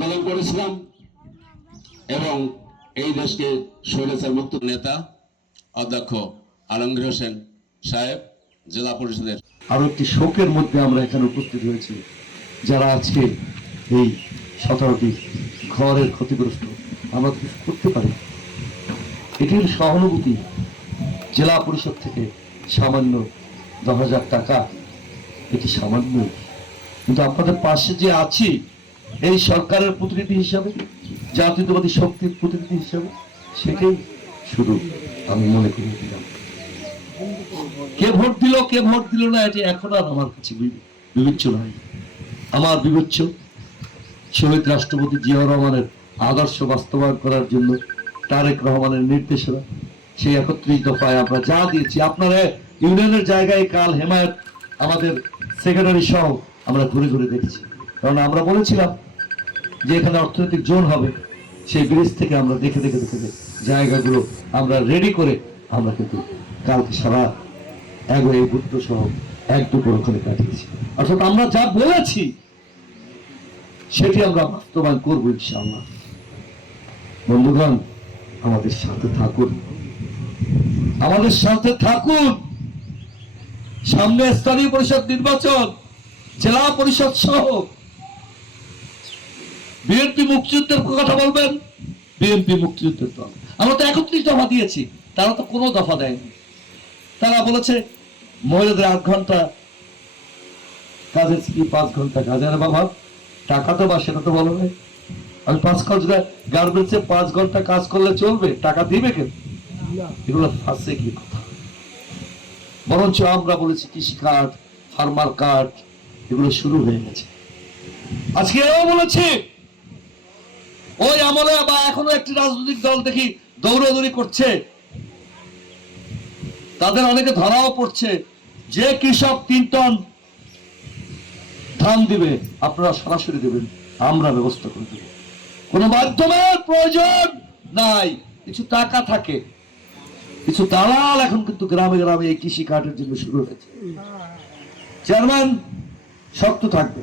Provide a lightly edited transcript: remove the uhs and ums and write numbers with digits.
আন্দোলন করেছিলাম এবং এই দেশকে স্বৈরাচার মুক্ত নেতা অধ্যক্ষ আলমগীর হোসেন সাহেব জেলা পরিষদের আরো একটি শোকের মধ্যে আমরা এখানে উপস্থিত হয়েছি, যারা আজকে এই 17টি ঘরের ক্ষতিগ্রস্ত। আমরা কিছু করতে পারি, এটির সহানুভূতি জেলা পরিষদ থেকে সামান্য 10,000 টাকা, এটি সামান্য, কিন্তু আপনাদের পাশে যে আছি এই সরকারের প্রতিনিধি হিসাবে, জাতীয়তাবাদী শক্তির প্রতিনিধি হিসাবে, সেটাই শুধু আমি মনে করে দিলাম। কে ভোট দিল কে ভোট দিল না এটি এখন আর আমার কাছে বিবেচ্য নয়। আমার বিবেচ্য শহীদ রাষ্ট্রপতি জিয়াউর রহমানের আদর্শ বাস্তবায়ন করার জন্য তারেক রহমানের নির্দেশনা, সেই 31 দফায় আমরা যা দিয়েছি, আপনারা ইউনিয়নের জায়গায় কাল হেমায়ত আমাদের সেক্রেটারি সহ আমরা ঘুরে ঘুরে দেখেছি। কারণ আমরা বলেছিলাম যে এখানে অর্থনৈতিক জোন হবে, সেই ব্রিজ থেকে আমরা দেখে দেখে দেখে জায়গাগুলো আমরা রেডি করে আমরা কিন্তু কালকে সারা এই বুদ্ধ সহ 1-2 ওখানে কাটিয়েছি। অর্থাৎ আমরা যা বলেছি সেটি আমরা বাস্তবায়ন করবো ইনশাআল্লাহ। বন্ধুগণ, আমাদের সাথে থাকুন, আমাদের সাথে থাকুন। সামনে স্থানীয় পরিষদ নির্বাচন, জেলা পরিষদ সহ বিএনপি মুক্তিযুদ্ধের কথা বলবেন, বিএনপি মুক্তিযুদ্ধের দল। আমরা তো 31 দফা দিয়েছি, তারা তো কোনো দফা দেয়নি। তারা বলেছে মহিলাদের 8 ঘন্টা কাজের কি 5 ঘন্টা কাজ। আরে বাবা, টাকা তো বা সেটা তো বলো নাই। আমি 5 ঘন্টা গার্মেন্টসে 5 ঘন্টা কাজ করলে চলবে, টাকা দিবে কেন? এগুলো ফাঁসে কি কথা। বরঞ্চ আমরা বলেছি কৃষি কার্ড, ফার্মার কার্ড, এগুলো শুরু হয়ে গেছে। আজকে এও বলেছি, ওই আমলে বা এখনো একটি রাজনৈতিক দল দেখি দৌড়াদৌড়ি করছে, তাদের অনেকে ধরাও পড়ছে, যে কৃষক 3 টন ধান দিবে আপনারা সরাসরি দেবেন, আমরা ব্যবস্থা করে দেব। কোন মাধ্যমের প্রয়োজন নাই। কিছু টাকা থাকে, কিছু দালাল এখন কিন্তু গ্রামে গ্রামে এই কৃষি কার্ডের জন্য শুরু হয়েছে। চেয়ারম্যান শক্ত থাকবে।